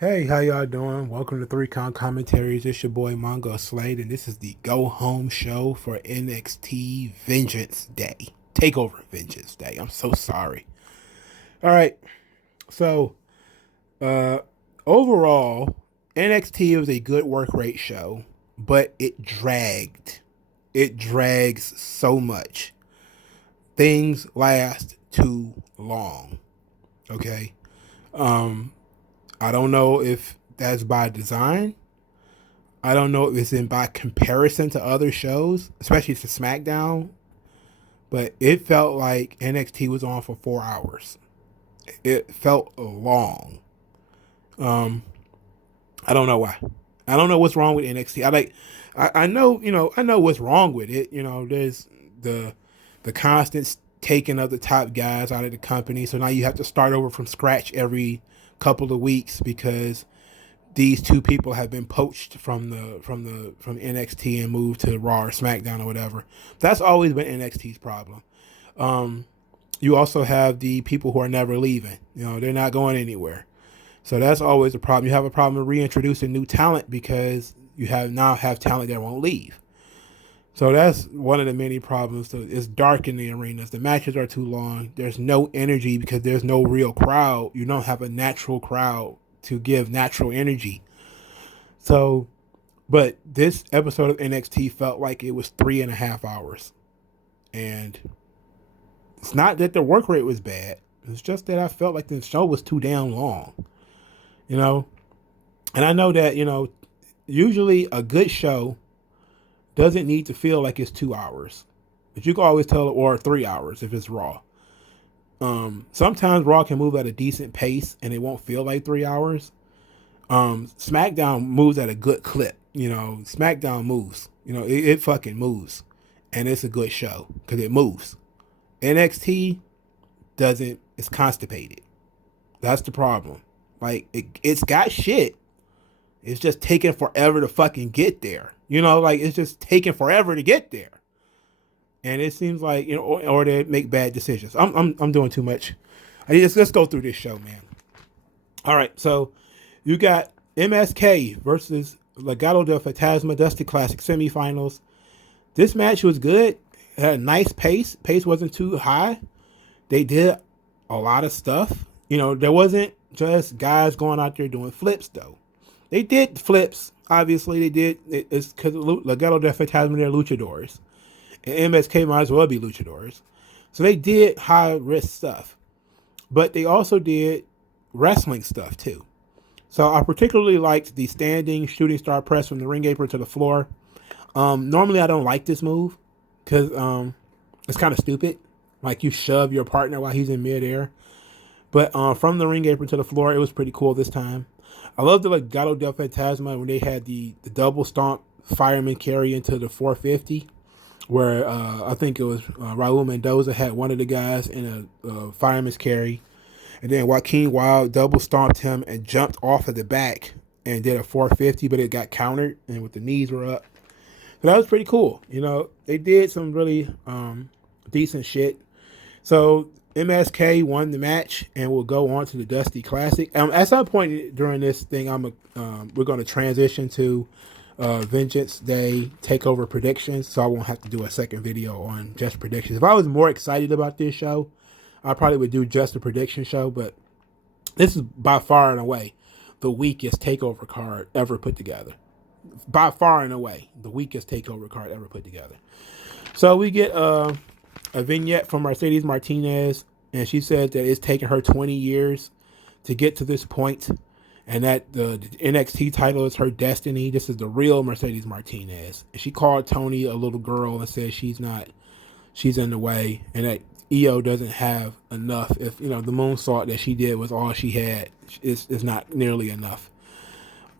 Hey, how y'all doing? Welcome to 3 Con Commentaries. It's your boy Mongo Slade, and this is the go home show for NXT Vengeance Day. Takeover Vengeance Day. I'm so sorry. All right. So, uh, overall, NXT was a good work rate show, but it dragged. It drags so much. Things last too long. Okay. Um, I don't know if that's by design. I don't know if it's in by comparison to other shows, especially to SmackDown, but it felt like NXT was on for 4 hours. It felt long. Um, I don't know why. I don't know what's wrong with NXT. I know, I know what's wrong with it. There's the the constant taking of the top guys out of the company. So now you have to start over from scratch every couple of weeks because these two people have been poached from NXT and moved to Raw or SmackDown or whatever. That's always been NXT's problem. Um, you also have the people who are never leaving. They're not going anywhere. So that's always a problem. You have a problem reintroducing new talent because you have talent that won't leave. So that's one of the many problems. So it's dark in the arenas. The matches are too long. There's no energy because there's no real crowd. You don't have a natural crowd to give natural energy. So, but this episode of NXT felt like it was 3.5 hours. And it's not that the work rate was bad. It's just that I felt like the show was too damn long. You know? And I know that, usually a good show doesn't need to feel like it's 2 hours. But you can always tell, or 3 hours if it's Raw. Sometimes Raw can move at a decent pace and it won't feel like 3 hours. SmackDown moves at a good clip. SmackDown moves. It fucking moves. And it's a good show because it moves. NXT doesn't, it's constipated. That's the problem. Like, it's got shit. It's just taking forever to fucking get there. Like, it's just taking forever to get there. And it seems like, or they make bad decisions. I'm doing too much. Let's go through this show, man. All right, so you got MSK versus Legado del Fantasma Dusty Classic semifinals. This match was good. It had a nice pace. Pace wasn't too high. They did a lot of stuff. There wasn't just guys going out there doing flips, though. They did flips. Obviously, they did. It's because Legado del Fantasma, they're luchadors. And MSK might as well be luchadors. So they did high risk stuff. But they also did wrestling stuff, too. So I particularly liked the standing shooting star press from the ring apron to the floor. Normally, I don't like this move because it's kind of stupid. Like, you shove your partner while he's in midair. But from the ring apron to the floor, it was pretty cool this time. I love the Legado del Fantasma when they had the double stomp fireman carry into the 450, where I think it was Raul Mendoza had one of the guys in a fireman's carry. And then Joaquin Wild double stomped him and jumped off of the back and did a 450, but it got countered and with the knees were up. So that was pretty cool. They did some really decent shit. So MSK won the match and will go on to the Dusty Classic. At some point during this thing, we're going to transition to Vengeance Day Takeover predictions, so I won't have to do a second video on just predictions. If I was more excited about this show, I probably would do just a prediction show, but this is by far and away the weakest takeover card ever put together. By far and away, the weakest takeover card ever put together. So we get a vignette from Mercedes Martinez, and she said that it's taken her 20 years to get to this point, and that the NXT title is her destiny. This is the real Mercedes Martinez. And she called Tony a little girl and said she's in the way, and that EO doesn't have enough. If the moonsault that she did was all she had, it's not nearly enough.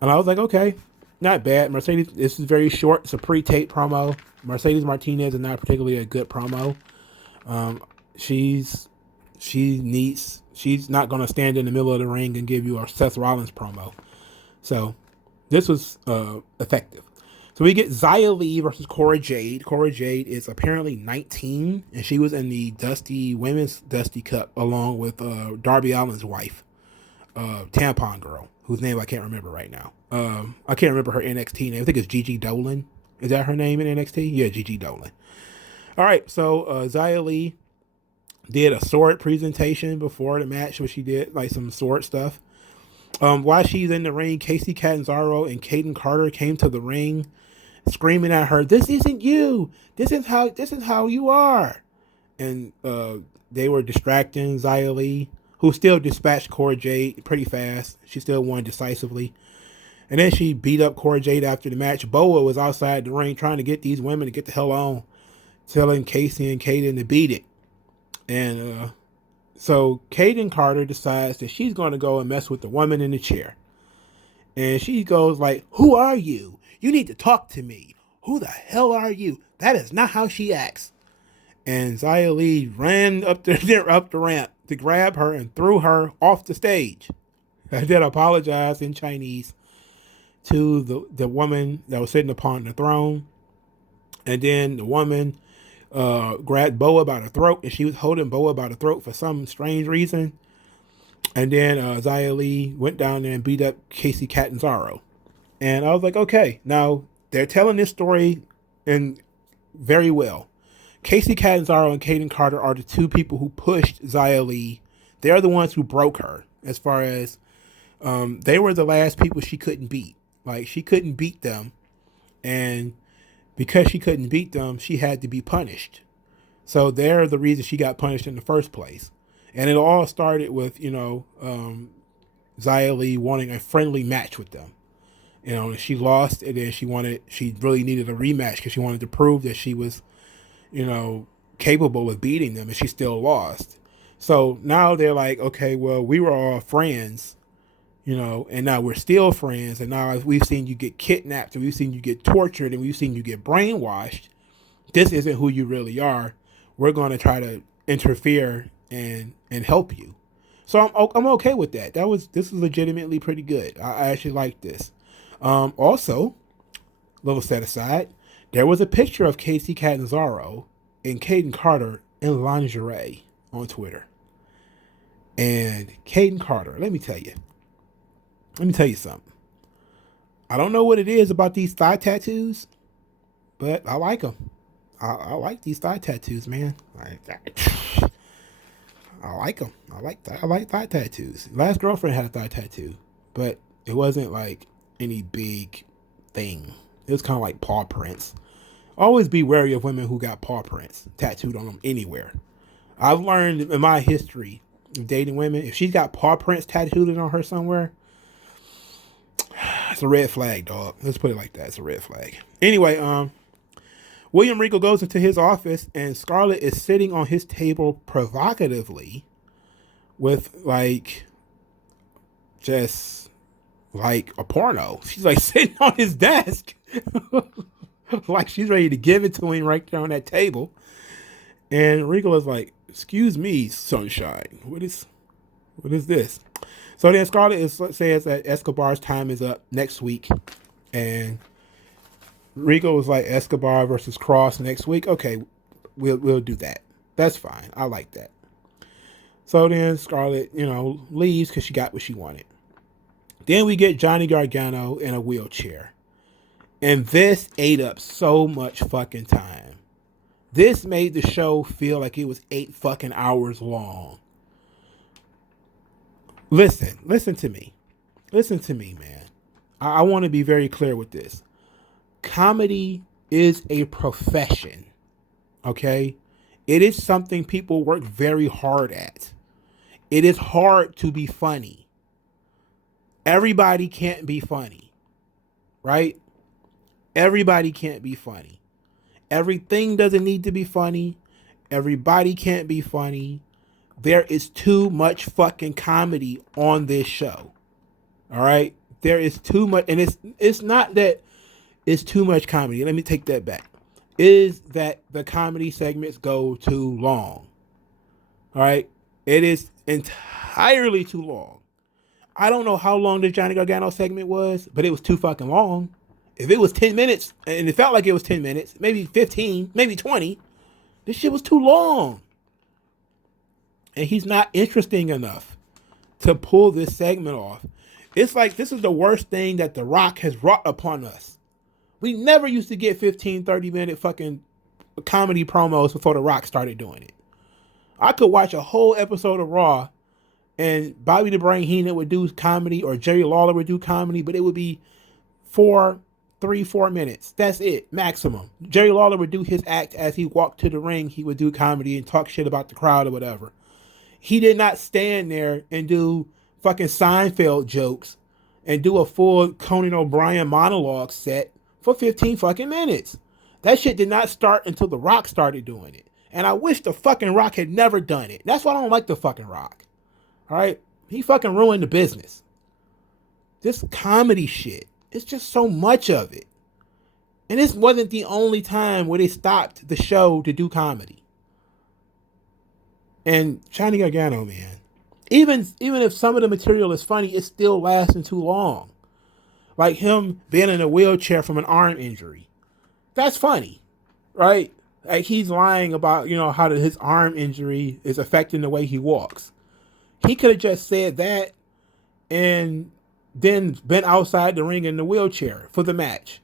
And I was like, okay, not bad. Mercedes, this is very short. It's a pre-tape promo. Mercedes Martinez is not particularly a good promo. She's not going to stand in the middle of the ring and give you a Seth Rollins promo. So this was effective. So we get Xia Li versus Cora Jade. Cora Jade is apparently 19, and she was in the Women's Dusty Cup along with Darby Allin's wife, Tampon Girl, whose name I can't remember right now. I can't remember her NXT name. I think it's Gigi Dolan. Is that her name in NXT? Yeah, Gigi Dolan. All right, so Xia Li did a sword presentation before the match, where she did like some sword stuff. While she's in the ring, Casey Catanzaro and Kaden Carter came to the ring, screaming at her, "This isn't you. This is how you are." And they were distracting Xia Li, who still dispatched Cora Jade pretty fast. She still won decisively. And then she beat up Cora Jade after the match. Boa was outside the ring trying to get these women to get the hell on, telling Casey and Kaden to beat it. And so Kaden Carter decides that she's going to go and mess with the woman in the chair. And she goes like, "Who are you? You need to talk to me. Who the hell are you?" That is not how she acts. And Xia Li ran up the ramp to grab her and threw her off the stage. I did apologize in Chinese to the woman that was sitting upon the throne. And then the woman grabbed Boa by the throat, and she was holding Boa by the throat for some strange reason. And then Xia Li went down there and beat up Casey Catanzaro. And I was like, okay, now they're telling this story and very well. Casey Catanzaro and Kaden Carter are the two people who pushed Xia Li. They're the ones who broke her, as far as they were the last people she couldn't beat. Like, she couldn't beat them, and because she couldn't beat them, she had to be punished. So they're the reason she got punished in the first place. And it all started with, Xia Li wanting a friendly match with them. She lost, and then she really needed a rematch because she wanted to prove that she was, capable of beating them, and she still lost. So now they're like, okay, well, we were all friends, and now we're still friends. And now we've seen you get kidnapped, and we've seen you get tortured, and we've seen you get brainwashed. This isn't who you really are. We're going to try to interfere and help you. So I'm okay with that. This is legitimately pretty good. I actually like this. Also, little set aside, there was a picture of Casey Catanzaro and Kaden Carter in lingerie on Twitter. And Kaden Carter, let me tell you something. I don't know what it is about these thigh tattoos, but I like them. I like these thigh tattoos, man. I like them. I like thigh tattoos. Last girlfriend had a thigh tattoo, but it wasn't like any big thing. It was kind of like paw prints. Always be wary of women who got paw prints tattooed on them anywhere. I've learned in my history of dating women, if she's got paw prints tattooed on her somewhere, it's a red flag, dog. Let's put it like that. It's a red flag. Anyway, William Regal goes into his office, and Scarlett is sitting on his table provocatively with just like a porno. She's like sitting on his desk like she's ready to give it to him right there on that table. And Regal is like, "Excuse me, sunshine. What is this?" So then Scarlett says that Escobar's time is up next week. And Regal was like, Escobar versus Cross next week. Okay, we'll do that. That's fine. I like that. So then Scarlett, leaves because she got what she wanted. Then we get Johnny Gargano in a wheelchair. And this ate up so much fucking time. This made the show feel like it was 8 fucking hours long. Listen to me. Listen to me, man. I want to be very clear with this. Comedy is a profession, okay? It is something people work very hard at. It is hard to be funny. Everybody can't be funny, right? Everybody can't be funny. Everything doesn't need to be funny. Everybody can't be funny. There is too much fucking comedy on this show, all right? There is too much, and it's not that it's too much comedy. Let me take that back. It is that the comedy segments go too long. All right? It is entirely too long. I don't know how long the Johnny Gargano segment was, but it was too fucking long. If it was 10 minutes, and it felt like it was 10 minutes, maybe 15, maybe 20, this shit was too long. And he's not interesting enough to pull this segment off. It's like this is the worst thing that The Rock has wrought upon us. We never used to get 15, 30-minute fucking comedy promos before The Rock started doing it. I could watch a whole episode of Raw and Bobby the Brain Heenan would do comedy or Jerry Lawler would do comedy, but it would be 4 minutes. That's it, maximum. Jerry Lawler would do his act as he walked to the ring. He would do comedy and talk shit about the crowd or whatever. He did not stand there and do fucking Seinfeld jokes and do a full Conan O'Brien monologue set for 15 fucking minutes. That shit did not start until The Rock started doing it. And I wish the fucking Rock had never done it. That's why I don't like the fucking Rock. All right? He fucking ruined the business. This comedy shit. It's just so much of it. And this wasn't the only time where they stopped the show to do comedy. And Johnny Gargano, man. Even if some of the material is funny, it's still lasting too long. Like him being in a wheelchair from an arm injury. That's funny, right? Like he's lying about, how his arm injury is affecting the way he walks. He could have just said that and then been outside the ring in the wheelchair for the match,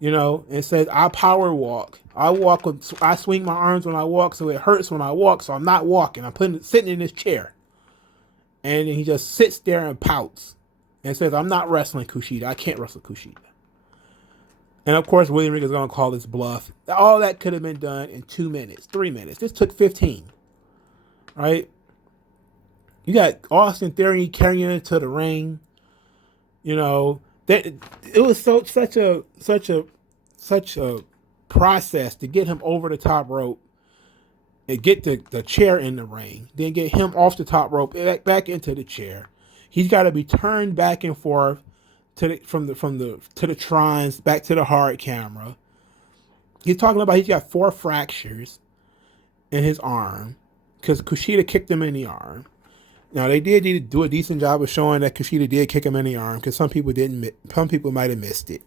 and said, I power walk. I swing my arms when I walk, so it hurts when I walk, so I'm not walking. I'm sitting in this chair. And he just sits there and pouts and says, I'm not wrestling Kushida. I can't wrestle Kushida. And of course, William Regal is going to call this bluff. All that could have been done in 2 minutes, 3 minutes. This took 15, right? You got Austin Theory carrying it to the ring. That it was such a process to get him over the top rope and get the chair in the ring, then get him off the top rope back into the chair. He's got to be turned back and forth to the trons back to the hard camera. He's talking about he's got 4 fractures in his arm because Kushida kicked him in the arm. Now they did do a decent job of showing that Kushida did kick him in the arm because some people didn't. Some people might have missed it.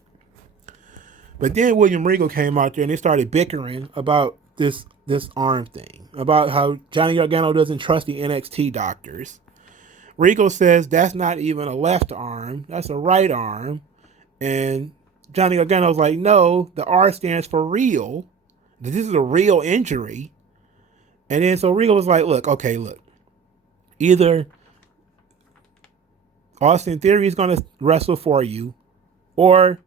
But then William Regal came out there and they started bickering about this arm thing, about how Johnny Gargano doesn't trust the NXT doctors. Regal says that's not even a left arm, that's a right arm. And Johnny Gargano's like, no, the R stands for real. This is a real injury. And then so Regal was like, look, either Austin Theory is going to wrestle for you or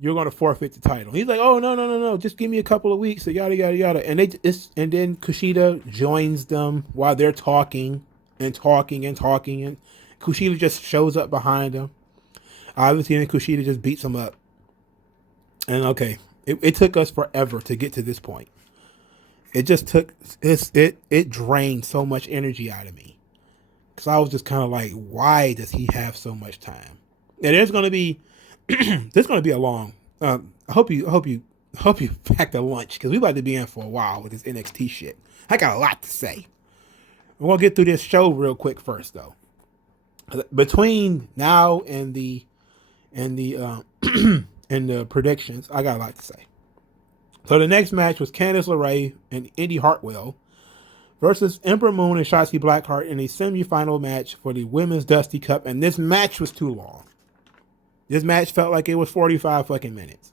you're going to forfeit the title. He's like, oh, no. Just give me a couple of weeks. So yada, yada, yada. And then Kushida joins them while they're talking. And Kushida just shows up behind him. Obviously, and Kushida just beats him up. And okay, it took us forever to get to this point. It just took, it drained so much energy out of me. Because I was just kind of like, why does he have so much time? And there's going to be a long, I hope you packed a lunch because we about to be in for a while with this NXT shit. I got a lot to say. We'll get through this show real quick first, though. Between now and the and the predictions, I got a lot to say. So the next match was Candice LeRae and Indy Hartwell versus Ember Moon and Shotzi Blackheart in a semifinal match for the Women's Dusty Cup, and this match was too long. This match felt like it was 45 fucking minutes.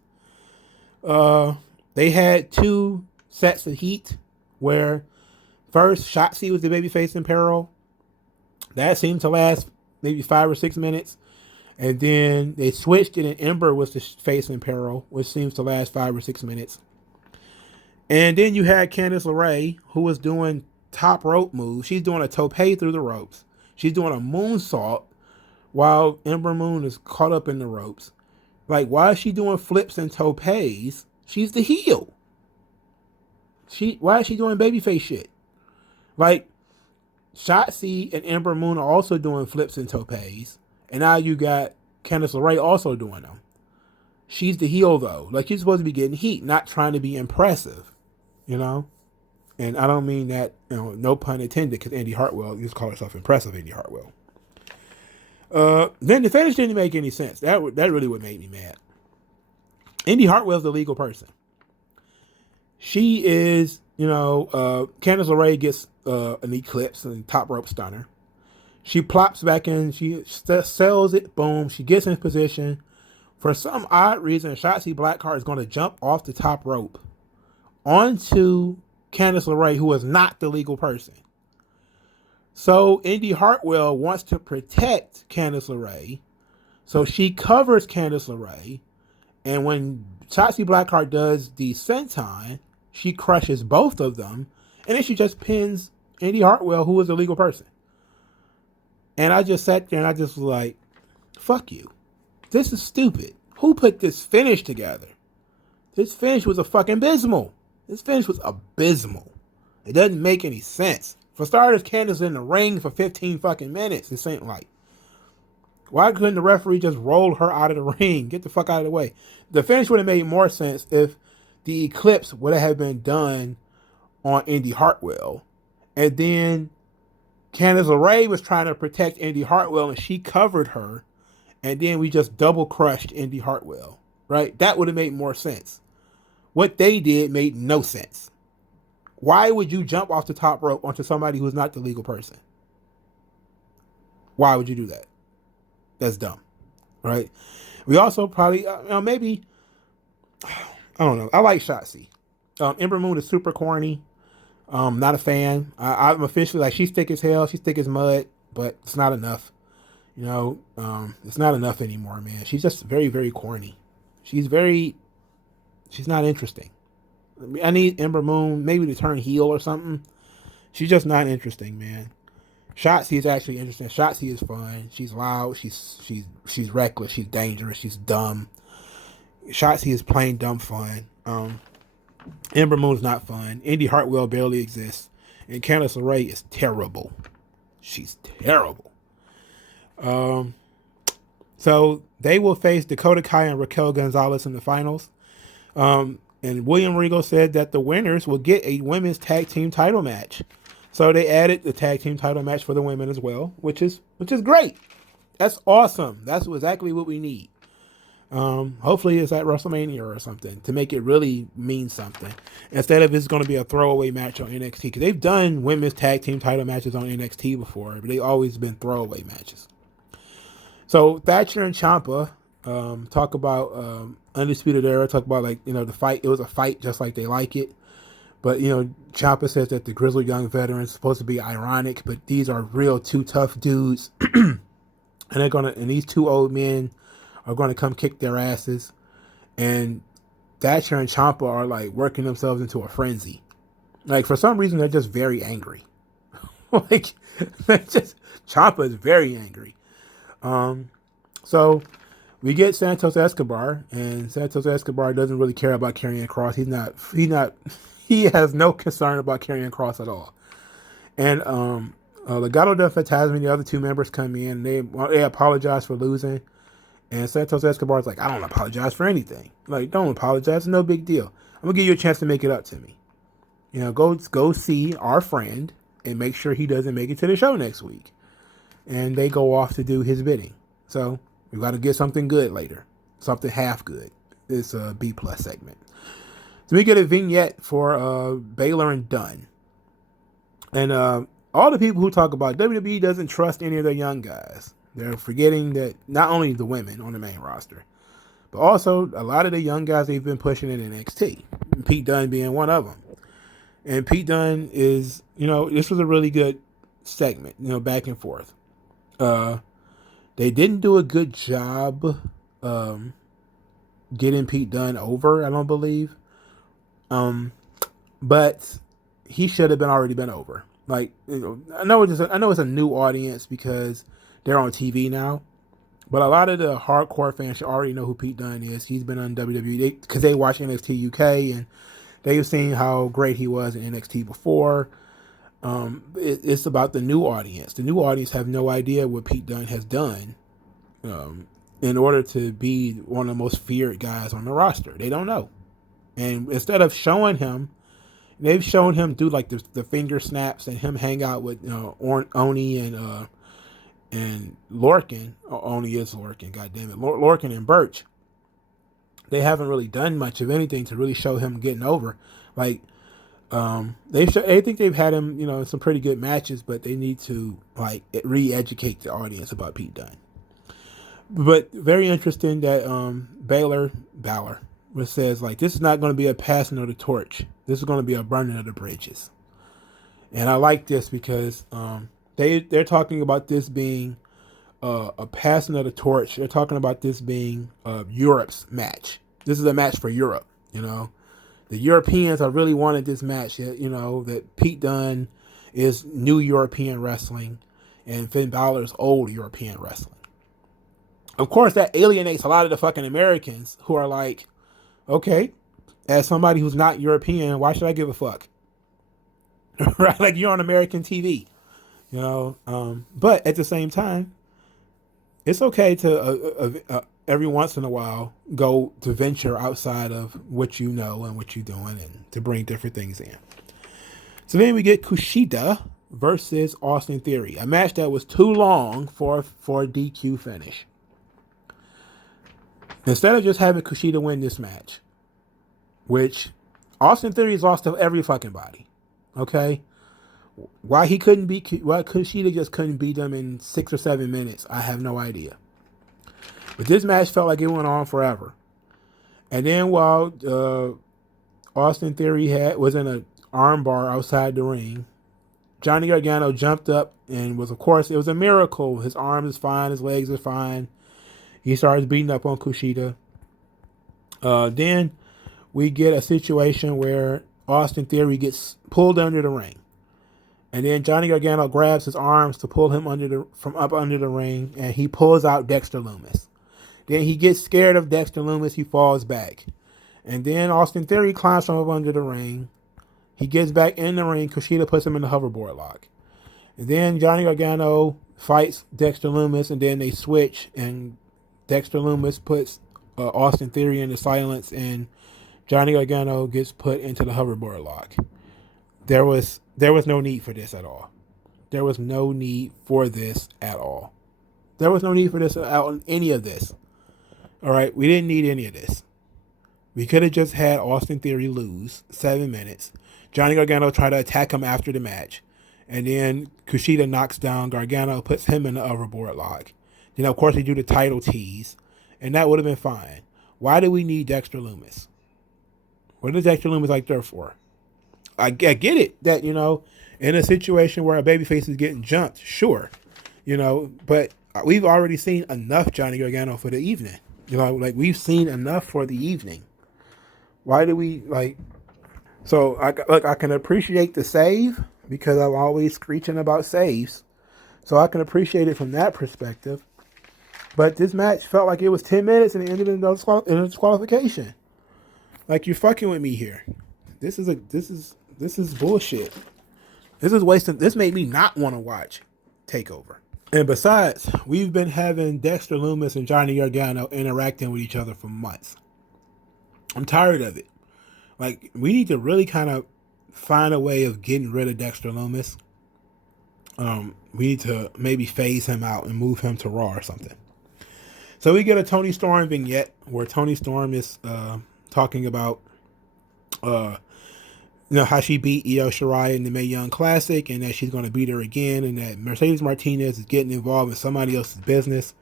They had 2 sets of heat where first Shotzi was the babyface in peril. That seemed to last maybe 5 or 6 minutes. And then they switched it and Ember was the face in peril, which seems to last 5 or 6 minutes. And then you had Candice LeRae, who was doing top rope moves. She's doing a tope through the ropes. She's doing a moonsault while Ember Moon is caught up in the ropes. Like, why is she doing flips and topes? She's the heel. Why is she doing babyface shit? Like, Shotzi and Ember Moon are also doing flips and topes. And now you got Candice LeRae also doing them. She's the heel, though. Like, you're supposed to be getting heat, not trying to be impressive. And I don't mean that, no pun intended, because Indy Hartwell used to call herself impressive, Indy Hartwell. Then the finish didn't make any sense. That really would make me mad. Indy Hartwell's the legal person. She is, Candice LeRae gets an eclipse and top rope stunner. She plops back in. She sells it. Boom. She gets in position. For some odd reason, Shotzi Blackheart is going to jump off the top rope onto Candice LeRae, who is not the legal person. So Indy Hartwell wants to protect Candice LeRae. So she covers Candice LeRae. And when Shotzi Blackheart does the senton, she crushes both of them. And then she just pins Indy Hartwell, who is a legal person. And I just sat there and I just was like, fuck you. This is stupid. Who put this finish together? This finish was a fucking abysmal. This finish was abysmal. It doesn't make any sense. For starters, Candice in the ring for 15 fucking minutes. This ain't like. Why couldn't the referee just roll her out of the ring? Get the fuck out of the way. The finish would have made more sense if the Eclipse would have been done on Indy Hartwell. And then Candice LeRae was trying to protect Indy Hartwell and she covered her. And then we just double crushed Indy Hartwell. Right? That would have made more sense. What they did made no sense. Why would you jump off the top rope onto somebody who's not the legal person? Why would you do that? That's dumb. Right? We also probably, maybe, I don't know. I like Shotzi. Ember Moon is super corny. Not a fan. I'm officially like, she's thick as hell. She's thick as mud, but it's not enough. It's not enough anymore, man. She's just very, very corny. She's not interesting. I need Ember Moon maybe to turn heel or something. She's just not interesting, man. Shotzi is actually interesting. Shotzi is fun. She's loud. She's reckless. She's dangerous. She's dumb. Shotzi is plain dumb fun. Ember Moon is not fun. Indy Hartwell barely exists. And Candice LeRae is terrible. She's terrible. So they will face Dakota Kai and Raquel Gonzalez in the finals. And William Regal said that the winners will get a women's tag team title match. So they added the tag team title match for the women as well, which is great. That's awesome. That's exactly what we need. Hopefully it's at WrestleMania or something to make it really mean something. Instead of it's going to be a throwaway match on NXT. Because they've done women's tag team title matches on NXT before, but they've always been throwaway matches. So Thatcher and Ciampa talk about Undisputed Era, talk about the fight. It was a fight just like they like it. But, Ciampa says that the Grizzled Young Veterans supposed to be ironic, but these are real two tough dudes. and these two old men are going to come kick their asses. And Thatcher and Ciampa are like working themselves into a frenzy. Like for some reason, they're just very angry. Ciampa is very angry. So we get Santos Escobar, and Santos Escobar doesn't really care about Karrion Kross. He has no concern about Karrion Kross at all. And Legado del Fantasma and the other two members come in, and they apologize for losing. And Santos Escobar is like, I don't apologize for anything. Like, don't apologize. It's no big deal. I'm going to give you a chance to make it up to me. Go see our friend and make sure he doesn't make it to the show next week. And they go off to do his bidding. So we got to get something good later. Something half good. It's a B+ segment. So we get a vignette for Baylor and Dunn. And all the people who talk about WWE doesn't trust any of their young guys. They're forgetting that not only the women on the main roster, but also a lot of the young guys they've been pushing in NXT. Pete Dunne being one of them. And Pete Dunne is, this was a really good segment, back and forth. They didn't do a good job getting Pete Dunne over, I don't believe. But he should have already been over. Like, I know it's a new audience because they're on TV now, but a lot of the hardcore fans should already know who Pete Dunne is. He's been on WWE because they watch NXT UK and they've seen how great he was in NXT before. It's about the new audience. The new audience have no idea what Pete Dunne has done in order to be one of the most feared guys on the roster. They don't know. And instead of showing him, they've shown him do like the finger snaps and him hang out with Oni and Lorcan. Oni is Lorcan, goddammit. Lorcan and Birch. They haven't really done much of anything to really show him getting over. Like, They think they've had him, in some pretty good matches, but they need to like re-educate the audience about Pete Dunne. But very interesting that Balor which says like this is not going to be a passing of the torch. This is going to be a burning of the bridges. And I like this because they're talking about this being a passing of the torch. They're talking about this being Europe's match. This is a match for Europe. The Europeans are really wanted this match. That Pete Dunne is new European wrestling, and Finn Balor's old European wrestling. Of course, that alienates a lot of the fucking Americans who are like, okay, as somebody who's not European, why should I give a fuck? Right? Like you're on American TV, But at the same time, it's okay to every once in a while go to venture outside of what you know and what you're doing and to bring different things in. So then we get Kushida versus Austin Theory, a match that was too long for a DQ finish. Instead of just having Kushida win this match, which Austin Theory's lost to every fucking body, okay? Why Kushida just couldn't beat them in 6 or 7 minutes, I have no idea. But this match felt like it went on forever. And then while Austin Theory was in an armbar outside the ring, Johnny Gargano jumped up and it was a miracle. His arms is fine, his legs are fine. He starts beating up on Kushida. Then we get a situation where Austin Theory gets pulled under the ring. And then Johnny Gargano grabs his arms to pull him from up under the ring, and he pulls out Dexter Lumis. Then he gets scared of Dexter Lumis, he falls back. And then Austin Theory climbs from up under the ring. He gets back in the ring, Kushida puts him in the hoverboard lock. And then Johnny Gargano fights Dexter Lumis, and then they switch, and Dexter Lumis puts Austin Theory into silence, and Johnny Gargano gets put into the hoverboard lock. There was no need for this at all. There was no need for this at all. There was no need for this any of this. All right, we didn't need any of this. We could have just had Austin Theory lose 7 minutes. Johnny Gargano try to attack him after the match, and then Kushida knocks down Gargano, puts him in the hoverboard lock. Then, of course, they do the title tease, and that would have been fine. Why do we need Dexter Lumis? What is Dexter Lumis like there for? I get it that, in a situation where a babyface is getting jumped, sure, but we've already seen enough Johnny Gargano for the evening. We've seen enough for the evening. Why do we, so I can appreciate the save because I'm always screeching about saves. So I can appreciate it from that perspective. But this match felt like it was 10 minutes and it ended in a disqualification. Like, you're fucking with me here. This is bullshit. This is wasting. This made me not want to watch TakeOver. And besides, we've been having Dexter Lumis and Johnny Gargano interacting with each other for months. I'm tired of it. Like, we need to really kind of find a way of getting rid of Dexter Lumis. We need to maybe phase him out and move him to Raw or something. So we get a Toni Storm vignette where Toni Storm is talking about how she beat Io Shirai in the Mae Young Classic, and that she's going to beat her again, and that Mercedes Martinez is getting involved in somebody else's business,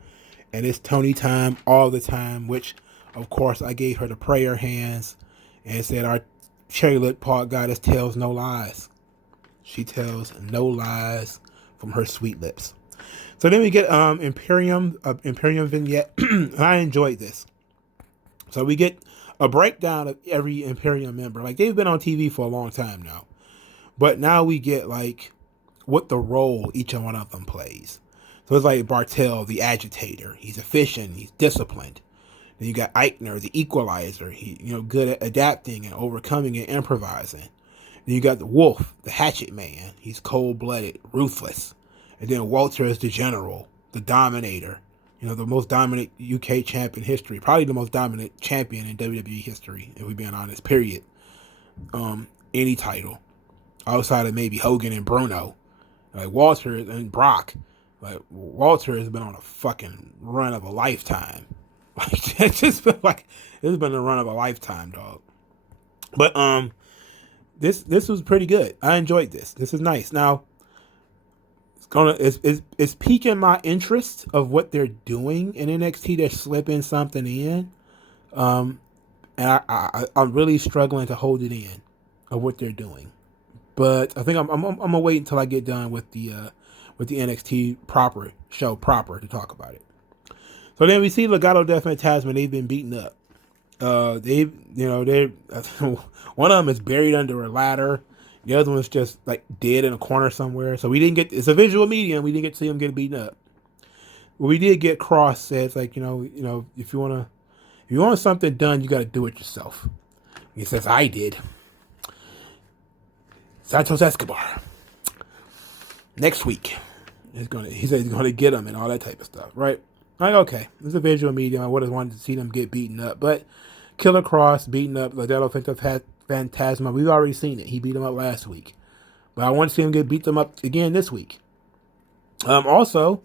and it's Toni time all the time, which, of course, I gave her the prayer hands and said our cherry lip part goddess tells no lies. She tells no lies from her sweet lips. So then we get Imperium vignette. I enjoyed this. So we get a breakdown of every Imperium member. Like, they've been on TV for a long time now. But now we get, what the role each one of them plays. So it's like Bartel, the agitator. He's efficient. He's disciplined. Then you got Eichner, the equalizer. He, good at adapting and overcoming and improvising. Then you got the Wolf, the hatchet man. He's cold-blooded, ruthless. And then Walter is the general, the dominator. The most dominant UK champ in history. Probably the most dominant champion in WWE history, if we're being honest, period. Any title. Outside of maybe Hogan and Bruno. Like Walter and Brock. Like Walter has been on a fucking run of a lifetime. Like it's just been it's been a run of a lifetime, dog. But This was pretty good. I enjoyed this. This is nice. Now it's piquing my interest of what they're doing in NXT. They're slipping something in, and I'm really struggling to hold it in of what they're doing. But I think I'm gonna wait until I get done with the NXT proper to talk about it. So then we see Legado del Fantasma. They've been beaten up. They're one of them is buried under a ladder. The other one's just like dead in a corner somewhere. So we didn't get, it's a visual medium. We didn't get to see them get beaten up. But we did get Cross says like, if you want something done, you got to do it yourself. He says, I did. Santos Escobar. Next week, he said he's gonna get them and all that type of stuff, right? Like, okay, it's a visual medium. I would have wanted to see them get beaten up, but Killer Cross beating up Legado Fantasma. We've already seen it. He beat him up last week, but I want to see him beat them up again this week. Also,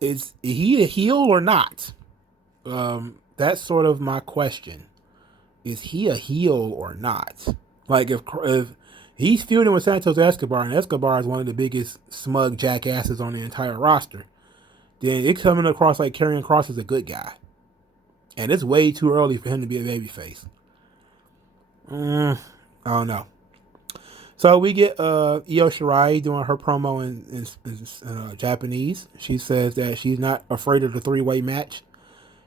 is he a heel or not? That's sort of my question. Is he a heel or not? Like if he's feuding with Santos Escobar, and Escobar is one of the biggest smug jackasses on the entire roster, then it's coming across like Karrion Kross is a good guy. And it's way too early for him to be a babyface. I don't know. So we get Io Shirai doing her promo in Japanese. She says that she's not afraid of the three-way match.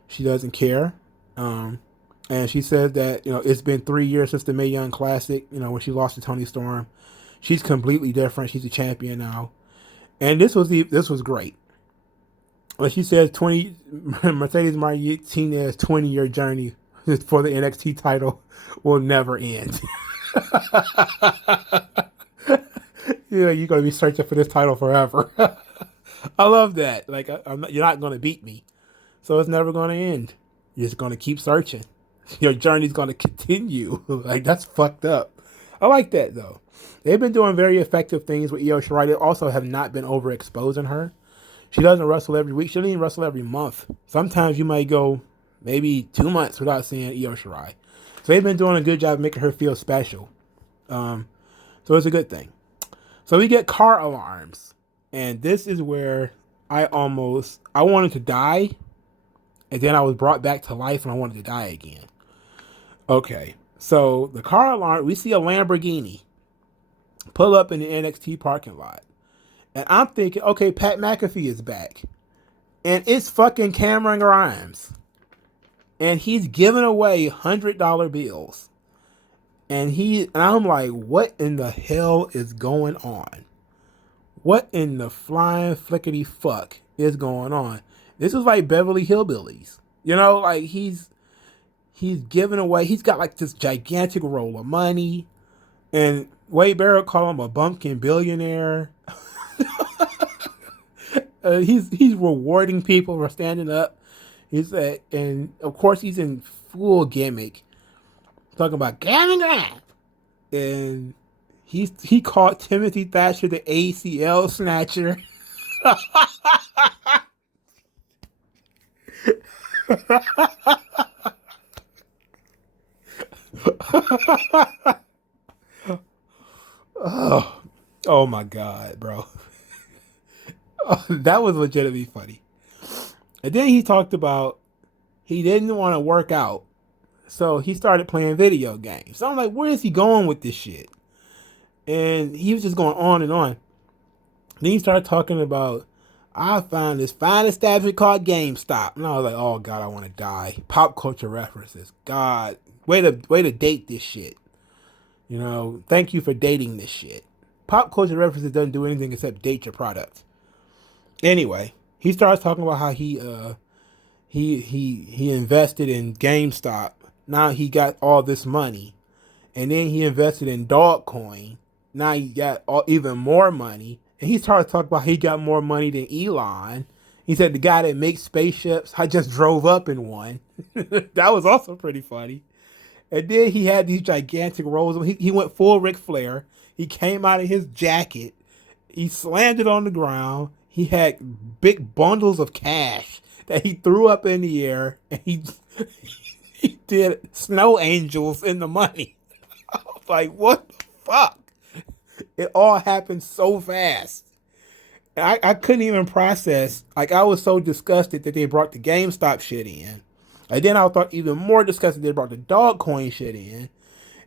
She doesn't care. And she says that, it's been 3 years since the Mae Young Classic, when she lost to Toni Storm. She's completely different. She's a champion now. And this was great. When she says Mercedes Martinez's 20-year journey for the NXT title will never end. You're going to be searching for this title forever. I love that. Like, you're not going to beat me. So it's never going to end. You're just going to keep searching. Your journey's going to continue. Like, that's fucked up. I like that, though. They've been doing very effective things with Io Shirai. They also have not been overexposing her. She doesn't wrestle every week. She doesn't even wrestle every month. Sometimes you might go maybe 2 months without seeing Io Shirai. So they've been doing a good job making her feel special. So it's a good thing. So we get car alarms. And this is where I wanted to die. And then I was brought back to life and I wanted to die again. Okay. So the car alarm, we see a Lamborghini pull up in the NXT parking lot. And I'm thinking, okay, Pat McAfee is back. And it's fucking Cameron Grimes. And he's giving away $100 bills. And I'm like, what in the hell is going on? What in the flying flickety fuck is going on? This is like Beverly Hillbillies. Like he's giving away, he's got like this gigantic roll of money. And Wade Barrett called him a bumpkin billionaire. He's rewarding people for standing up. And of course he's in full gimmick, talking about Gavin Grant, and he called Timothy Thatcher the ACL snatcher. Oh my God, bro. That was legitimately funny. And then he talked about he didn't want to work out, so he started playing video games. So I'm like, where is he going with this shit? And he was just going on and on. Then he started talking about, I found this fine establishment called GameStop. And I was like, oh God, I want to die. Pop culture references. God, way to date this shit. Thank you for dating this shit. Pop culture references doesn't do anything except date your product. Anyway, he starts talking about how he invested in GameStop. Now he got all this money, and then he invested in Dogecoin. Now he got even more money, and he started talking about he got more money than Elon. He said the guy that makes spaceships, I just drove up in one. That was also pretty funny. And then he had these gigantic rolls. He went full Ric Flair. He came out of his jacket. He slammed it on the ground. He had big bundles of cash that he threw up in the air, and he did snow angels in the money. Like, what the fuck? It all happened so fast. I couldn't even process. Like, I was so disgusted that they brought the GameStop shit in. And then I thought even more disgusted they brought the dog coin shit in.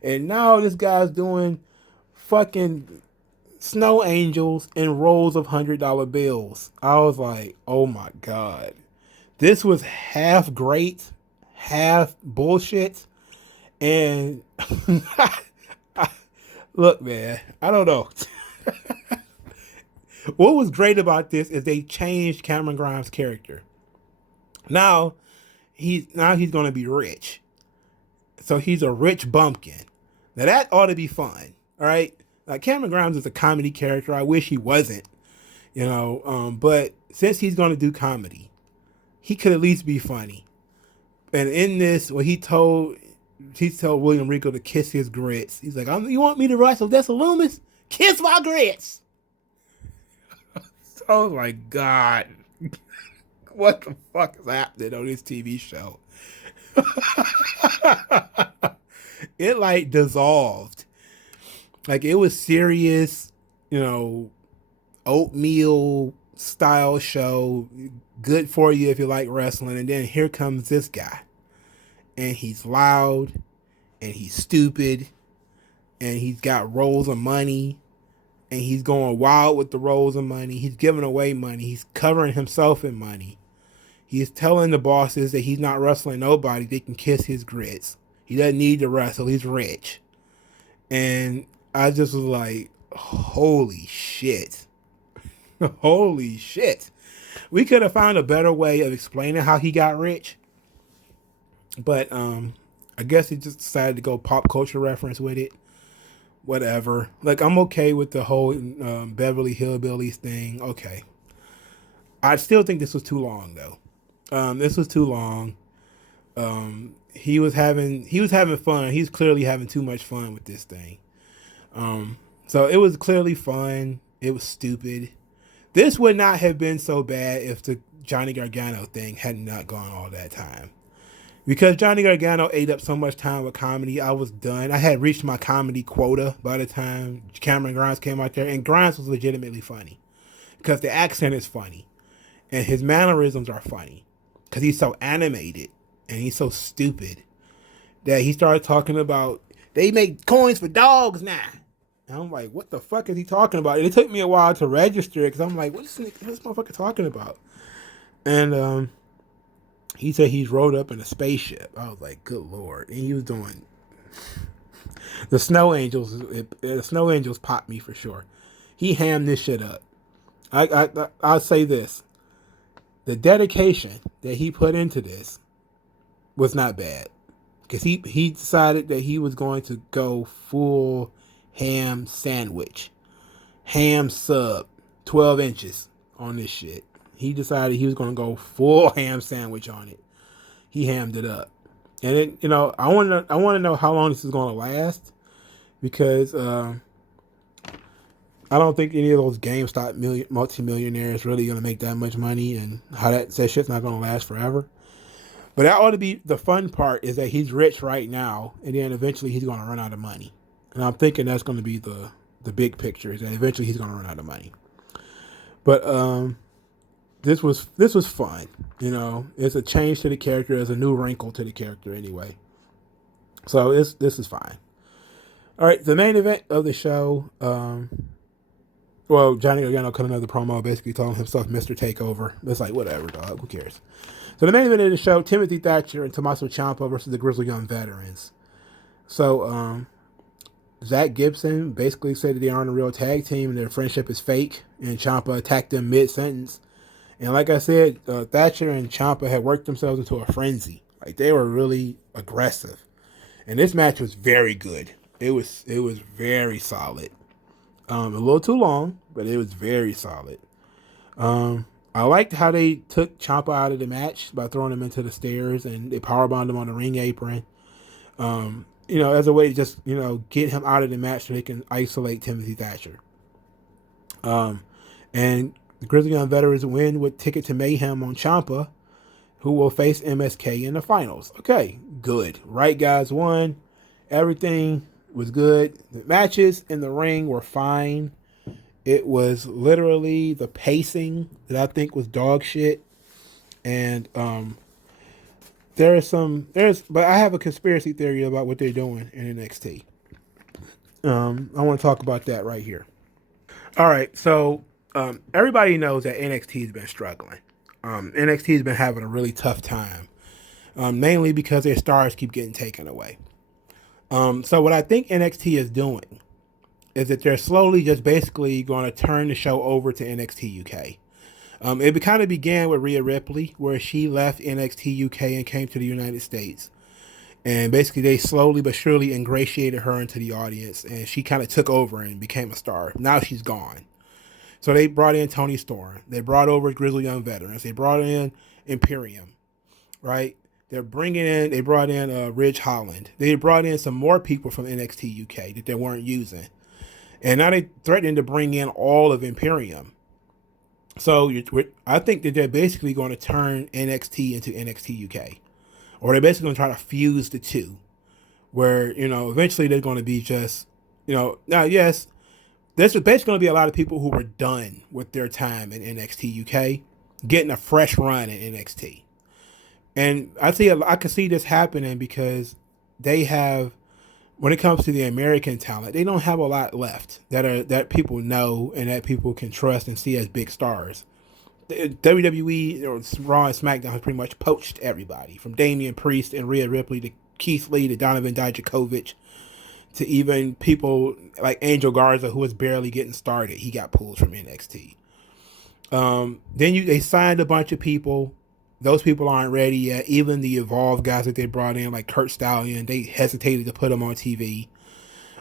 And now this guy's doing fucking snow angels and rolls of $100 bills. I was like, oh my God. This was half great, half bullshit. And look, man, I don't know. What was great about this is they changed Cameron Grimes' character. Now he's going to be rich. So he's a rich bumpkin. Now that ought to be fun, all right? Like, Cameron Grimes is a comedy character. I wish he wasn't, but since he's going to do comedy, he could at least be funny. And in this, when he told William Regal to kiss his grits, he's like, "You want me to wrestle Dexter Lumis? Kiss my grits." So I was like, God, what the fuck is happening on this TV show? It like dissolved. Like, it was serious, oatmeal style show, good for you if you like wrestling. And then here comes this guy, and he's loud, and he's stupid, and he's got rolls of money, and he's going wild with the rolls of money. He's giving away money. He's covering himself in money. He's telling the bosses that he's not wrestling nobody. They can kiss his grits. He doesn't need to wrestle. He's rich. And I just was like, holy shit. Holy shit. We could have found a better way of explaining how he got rich. But I guess he just decided to go pop culture reference with it. Whatever. Like, I'm okay with the whole Beverly Hillbillies thing. Okay. I still think this was too long, though. This was too long. He was having fun. He's clearly having too much fun with this thing. So it was clearly fun. It was stupid. This would not have been so bad if the Johnny Gargano thing had not gone all that time. Because Johnny Gargano ate up so much time with comedy, I was done. I had reached my comedy quota by the time Cameron Grimes came out there. And Grimes was legitimately funny. Because the accent is funny. And his mannerisms are funny. Because he's so animated. And he's so stupid. That he started talking about, they make coins for dogs now. And I'm like, what the fuck is he talking about? And it took me a while to register it. Because I'm like, what's this motherfucker talking about? And he said he's rode up in a spaceship. I was like, good Lord. And he was doing the snow angels. The snow angels popped me for sure. He hammed this shit up. I'll say this. The dedication that he put into this was not bad. Because he decided that he was going to go full ham sandwich. Ham sub. 12 inches on this shit. He decided he was going to go full ham sandwich on it. He hammed it up. And it, I want to know how long this is going to last. Because I don't think any of those GameStop multimillionaires really going to make that much money. And how that shit's not going to last forever. But that ought to be the fun part, is that he's rich right now. And then eventually he's going to run out of money. And I'm thinking that's going to be the big picture, is that eventually he's going to run out of money. But this was fun. It's a change to the character. There's a new wrinkle to the character anyway. So this is fine. All right, the main event of the show. Johnny Gargano cut another promo, basically calling himself Mr. Takeover. It's like, whatever, dog. Who cares? So the main event of the show: Timothy Thatcher and Tommaso Ciampa versus the Grizzly Young Veterans. So Zach Gibson basically said that they aren't a real tag team and their friendship is fake. And Ciampa attacked them mid-sentence. And like I said, Thatcher and Ciampa had worked themselves into a frenzy. Like, they were really aggressive. And this match was very good. It was very solid. A little too long, but it was very solid. I liked how they took Ciampa out of the match by throwing him into the stairs, and they powerbombed him on the ring apron. As a way to just, get him out of the match so they can isolate Timothy Thatcher. And the Grizzly Young Veterans win with Ticket to Mayhem on Ciampa, who will face MSK in the finals. Okay, good. Right guys won. Everything was good. The matches in the ring were fine. It was literally the pacing that I think was dog shit. And but I have a conspiracy theory about what they're doing in NXT. I want to talk about that right here. All right, so everybody knows that NXT has been struggling. NXT has been having a really tough time, mainly because their stars keep getting taken away. So what I think NXT is doing is that they're slowly just basically going to turn the show over to NXT UK. It kind of began with Rhea Ripley, where she left NXT UK and came to the United States. And basically, they slowly but surely ingratiated her into the audience, and she kind of took over and became a star. Now she's gone. So they brought in Tony Storm. They brought over Grizzled Young Veterans. They brought in Imperium, right? They brought in Ridge Holland. They brought in some more people from NXT UK that they weren't using. And now they threatening to bring in all of Imperium. So I think that they're basically going to turn NXT into NXT UK. Or they're basically going to try to fuse the two. Where, eventually they're going to be just, now, yes, there's basically going to be a lot of people who were done with their time in NXT UK getting a fresh run in NXT. And I can see this happening because they have, when it comes to the American talent, they don't have a lot left that people know and that people can trust and see as big stars. The WWE or Raw and SmackDown has pretty much poached everybody, from Damian Priest and Rhea Ripley to Keith Lee to Donovan Dijakovic to even people like Angel Garza, who was barely getting started. He got pulled from NXT. Then they signed a bunch of people. Those people aren't ready yet. Even the Evolve guys that they brought in, like Kurt Stallion, they hesitated to put them on TV.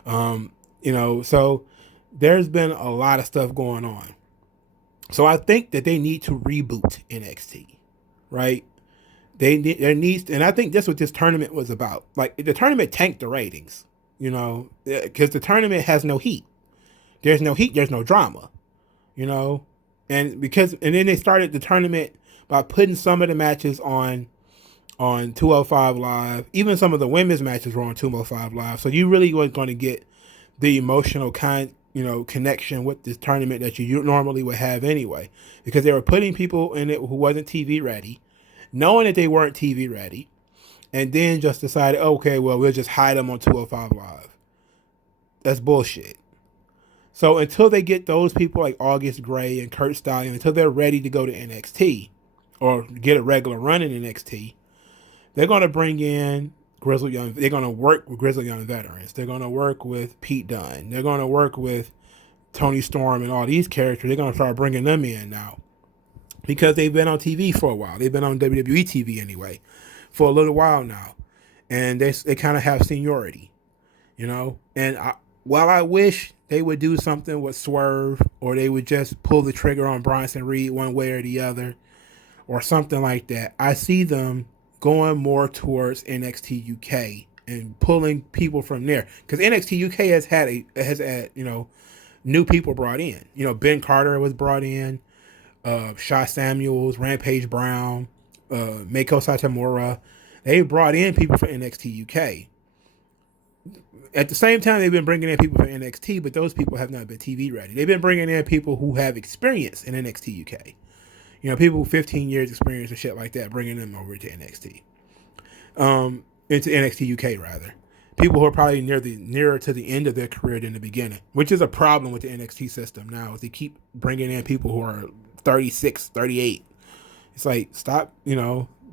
So there's been a lot of stuff going on. So I think that they need to reboot NXT, right? There needs, and I think that's what this tournament was about. Like, the tournament tanked the ratings, because the tournament has no heat. There's no heat. There's no drama, and then they started the tournament by putting some of the matches on 205 Live. Even some of the women's matches were on 205 Live. So you really weren't going to get the emotional connection with this tournament that you normally would have anyway, because they were putting people in it who wasn't TV ready, knowing that they weren't TV ready, and then just decided, okay, well, we'll just hide them on 205 Live. That's bullshit. So until they get those people like August Gray and Kurt Stallion, until they're ready to go to NXT or get a regular run in NXT, they're going to bring in they're going to work with Grizzled Young Veterans. They're going to work with Pete Dunne. They're going to work with Tony Storm and all these characters. They're going to start bringing them in now because they've been on TV for a while. They've been on WWE TV anyway for a little while now. And they kind of have seniority, And while I wish they would do something with Swerve, or they would just pull the trigger on Bronson Reed one way or the other, or something like that, I see them going more towards NXT UK and pulling people from there, because NXT UK has had new people brought in. Ben Carter was brought in, Shaw Samuels, Rampage Brown, Mako Satomura. They brought in people from NXT UK. At the same time, they've been bringing in people from NXT, but those people have not been TV ready. They've been bringing in people who have experience in NXT UK. People with 15 years experience and shit like that, bringing them over to NXT. Into NXT UK, rather. People who are probably nearer to the end of their career than the beginning, which is a problem with the NXT system now, is they keep bringing in people who are 36, 38. It's like, stop,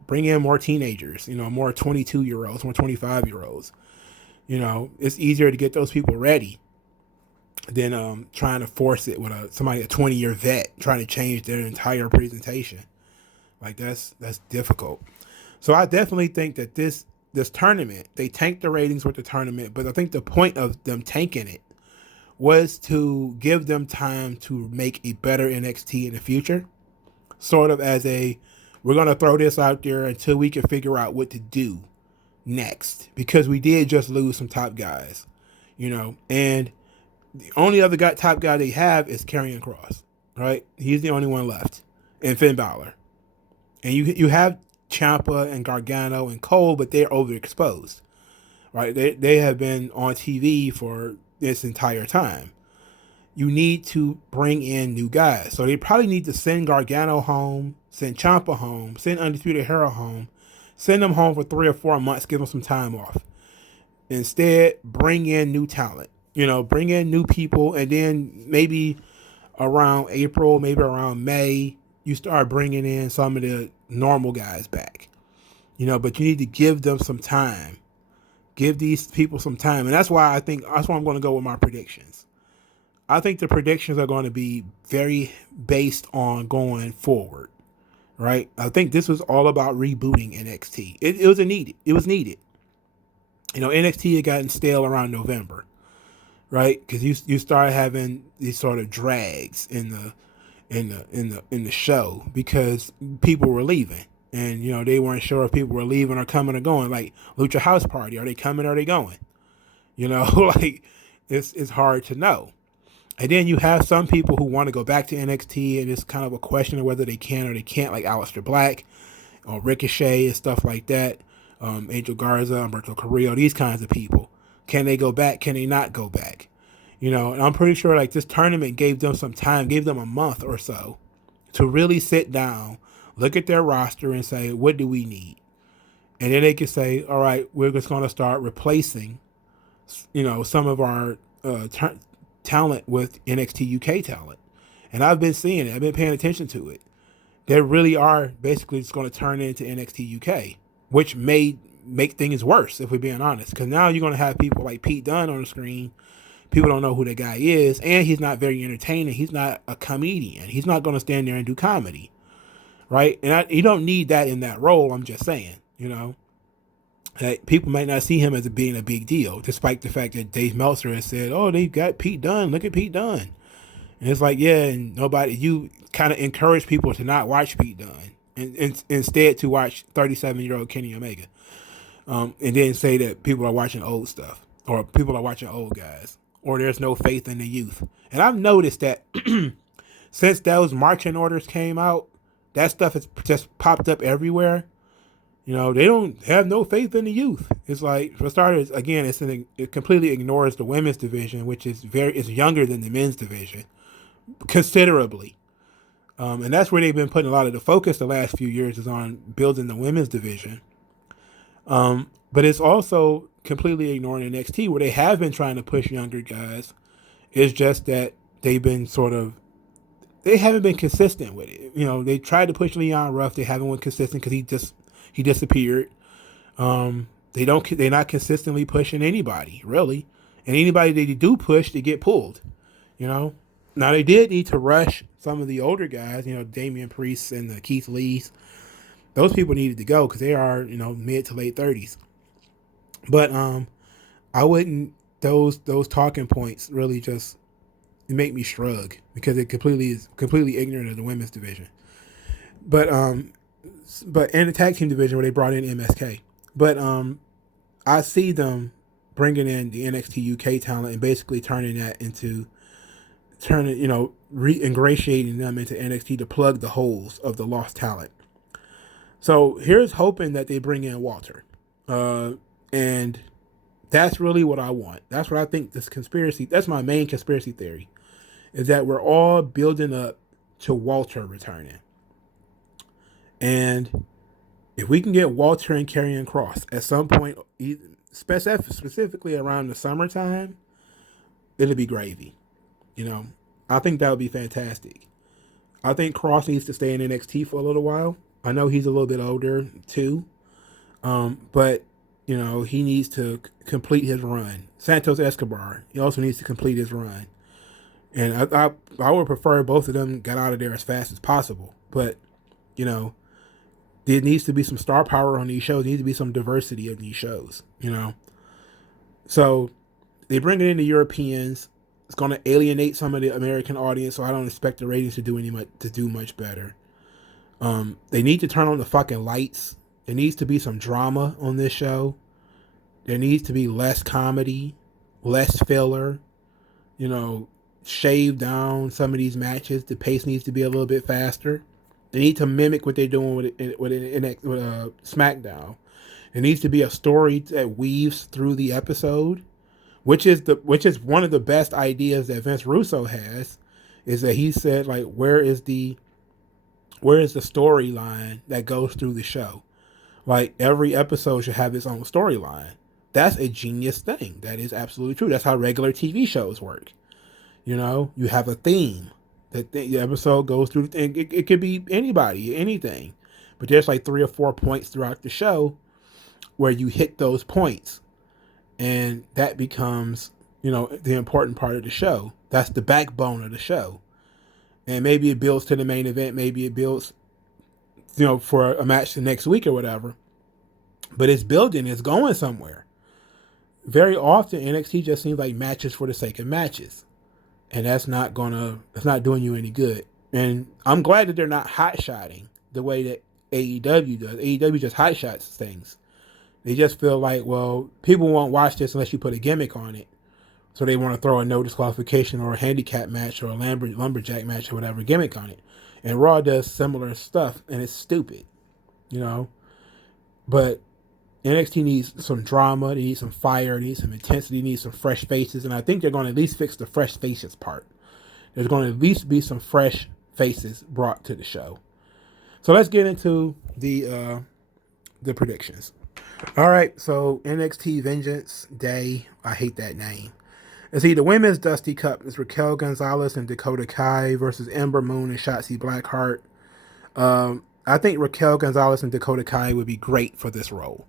bring in more teenagers, more 22-year-olds, more 25-year-olds. It's easier to get those people ready than trying to force it with a 20-year vet trying to change their entire presentation. Like, that's difficult. So I definitely think that this tournament, they tanked the ratings with the tournament, but I think the point of them tanking it was to give them time to make a better NXT in the future. Sort of as we're going to throw this out there until we can figure out what to do next, because we did just lose some top guys, and the only other top guy they have is Karrion Kross, right? He's the only one left, and Finn Balor. And you have Ciampa and Gargano and Cole, but they're overexposed, right? They have been on TV for this entire time. You need to bring in new guys. So they probably need to send Gargano home, send Ciampa home, send Undisputed Hero home, send them home for 3 or 4 months, give them some time off. Instead, bring in new talent. Bring in new people, and then maybe around April, maybe around May, you start bringing in some of the normal guys back. But you need to give them some time. Give these people some time, and that's why I'm going to go with my predictions. I think the predictions are going to be very based on going forward, right? I think this was all about rebooting NXT. It was needed. It was needed. NXT had gotten stale around November, right? Because you started having these sort of drags in the show because people were leaving, and they weren't sure if people were leaving or coming or going. Like Lucha House Party, are they coming or are they going? Like it's hard to know. And then you have some people who want to go back to NXT, and it's kind of a question of whether they can or they can't, like Aleister Black or Ricochet and stuff like that. Angel Garza, Humberto Carrillo, these kinds of people. Can they go back? Can they not go back? And I'm pretty sure like this tournament gave them some time, gave them a month or so to really sit down, look at their roster and say, what do we need? And then they can say, all right, we're just going to start replacing, some of our talent with NXT UK talent. And I've been seeing it. I've been paying attention to it. They really are basically just going to turn into NXT UK, which may make things worse, if we're being honest. Because now you're going to have people like Pete Dunne on the screen. People don't know who that guy is, and he's not very entertaining. He's not a comedian. He's not going to stand there and do comedy, right? And you don't need that in that role. I'm just saying, that people might not see him as being a big deal, despite the fact that Dave Meltzer has said, "Oh, they've got Pete Dunne. Look at Pete Dunne." And it's like, yeah, and you kind of encourage people to not watch Pete Dunne and instead to watch 37-year-old Kenny Omega, and then say that people are watching old stuff or people are watching old guys, or there's no faith in the youth. And I've noticed that since those marching orders came out, that stuff has just popped up everywhere. They don't have no faith in the youth. It's like, for starters, again, it completely ignores the women's division, which is younger than the men's division, considerably. And that's where they've been putting a lot of the focus the last few years, is on building the women's division. But it's also completely ignoring NXT, where they have been trying to push younger guys. It's just that they haven't been consistent with it. They tried to push Leon Ruff. They haven't been consistent because he disappeared. They're not consistently pushing anybody, really. And anybody they do push, they get pulled. Now they did need to rush some of the older guys, Damian Priest and the Keith Lees. Those people needed to go because they are, mid to late 30s. But I wouldn't, those talking points really just make me shrug, because it is completely ignorant of the women's division. But and the tag team division, where they brought in MSK. But I see them bringing in the NXT UK talent and basically re-ingratiating them into NXT to plug the holes of the lost talent. So here's hoping that they bring in Walter. And that's really what I want. That's what I think that's my main conspiracy theory, is that we're all building up to Walter returning. And if we can get Walter and Karrion Kross at some point, specifically around the summertime, it'll be gravy. I think that would be fantastic. I think Kross needs to stay in NXT for a little while. I know he's a little bit older too, but he needs to complete his run. Santos Escobar, he also needs to complete his run, and I would prefer both of them got out of there as fast as possible. But there needs to be some star power on these shows. There needs to be some diversity of these shows. So they bring in the Europeans. It's going to alienate some of the American audience, so I don't expect the ratings to do much better. They need to turn on the fucking lights. There needs to be some drama on this show. There needs to be less comedy, less filler. Shave down some of these matches. The pace needs to be a little bit faster. They need to mimic what they're doing with SmackDown. It needs to be a story that weaves through the episode, which is one of the best ideas that Vince Russo has, is that he said, like, where is the storyline that goes through the show? Like, every episode should have its own storyline. That's a genius thing. That is absolutely true. That's how regular TV shows work. You have a theme. The episode goes through. It could be anybody, anything, but there's like 3 or 4 points throughout the show where you hit those points, and that becomes the important part of the show. That's the backbone of the show, and maybe it builds to the main event. Maybe it builds, for a match the next week or whatever. But it's building. It's going somewhere. Very often NXT just seems like matches for the sake of matches, and that's not doing you any good. And I'm glad that they're not hot shotting the way that AEW does. AEW just hot shots things. They just feel like, well, people won't watch this unless you put a gimmick on it. So they want to throw a no disqualification or a handicap match or a lumberjack match or whatever gimmick on it. And Raw does similar stuff, and it's stupid, But NXT needs some drama, they need some fire, they need some intensity, they need some fresh faces, and I think they're going to at least fix the fresh faces part. There's going to at least be some fresh faces brought to the show. So let's get into the predictions. All right, so NXT Vengeance Day. I hate that name. It's the Women's Dusty Cup. It's Raquel Gonzalez and Dakota Kai versus Ember Moon and Shotzi Blackheart. I think Raquel Gonzalez and Dakota Kai would be great for this role.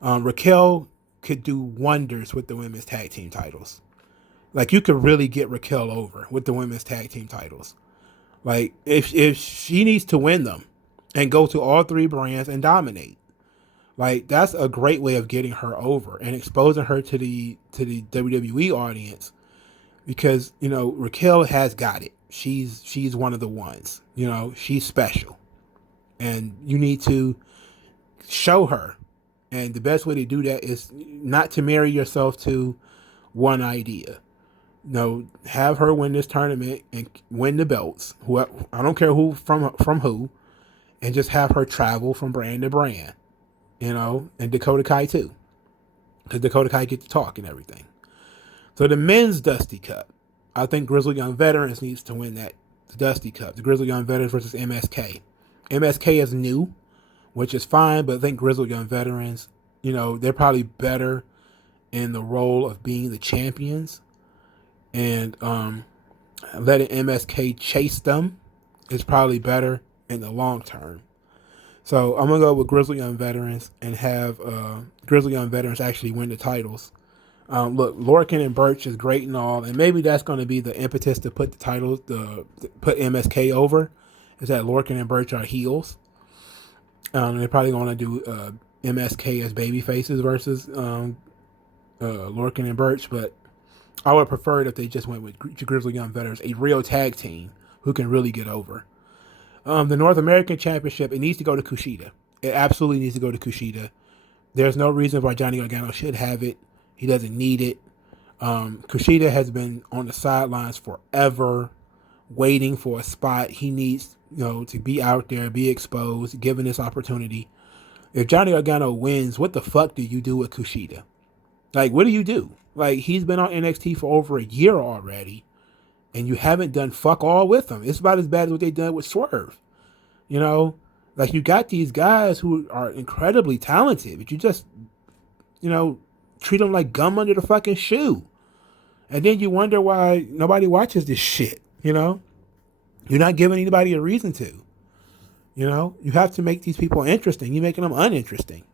Raquel could do wonders with the women's tag team titles. Like, you could really get Raquel over with the women's tag team titles. Like, if she needs to win them and go to all three brands and dominate. Like, that's a great way of getting her over and exposing her to the WWE audience, because Raquel has got it. She's one of the ones. She's special, and you need to show her. And the best way to do that is not to marry yourself to one idea. Have her win this tournament and win the belts. I don't care who from who, and just have her travel from brand to brand. And Dakota Kai too, because Dakota Kai gets to talk and everything. So the men's Dusty Cup, I think Grizzled Young Veterans needs to win that Dusty Cup. The Grizzled Young Veterans versus MSK. MSK is new, which is fine, but I think Grizzled Young Veterans, they're probably better in the role of being the champions, and letting MSK chase them is probably better in the long term. So I'm going to go with Grizzled Young Veterans and have Grizzled Young Veterans actually win the titles. Look, Lorcan and Birch is great and all, and maybe that's going to be the impetus to put the titles, to put MSK over, is that Lorcan and Birch are heels. They're probably going to do MSK as baby faces versus Lorcan and Birch, but I would prefer it if they just went with Grizzled Young Veterans, a real tag team who can really get over. The North American Championship, it needs to go to Kushida. It absolutely needs to go to Kushida. There's no reason why Johnny Gargano should have it. He doesn't need it. Kushida has been on the sidelines forever, waiting for a spot. He needs, to be out there, be exposed, given this opportunity. If Johnny Gargano wins, what the fuck do you do with Kushida? Like, what do you do? Like, he's been on NXT for over a year already, and you haven't done fuck all with him. It's about as bad as what they done with Swerve. Like, you got these guys who are incredibly talented, but you just, treat them like gum under the fucking shoe. And then you wonder why nobody watches this shit, You're not giving anybody a reason to. You have to make these people interesting. You're making them uninteresting.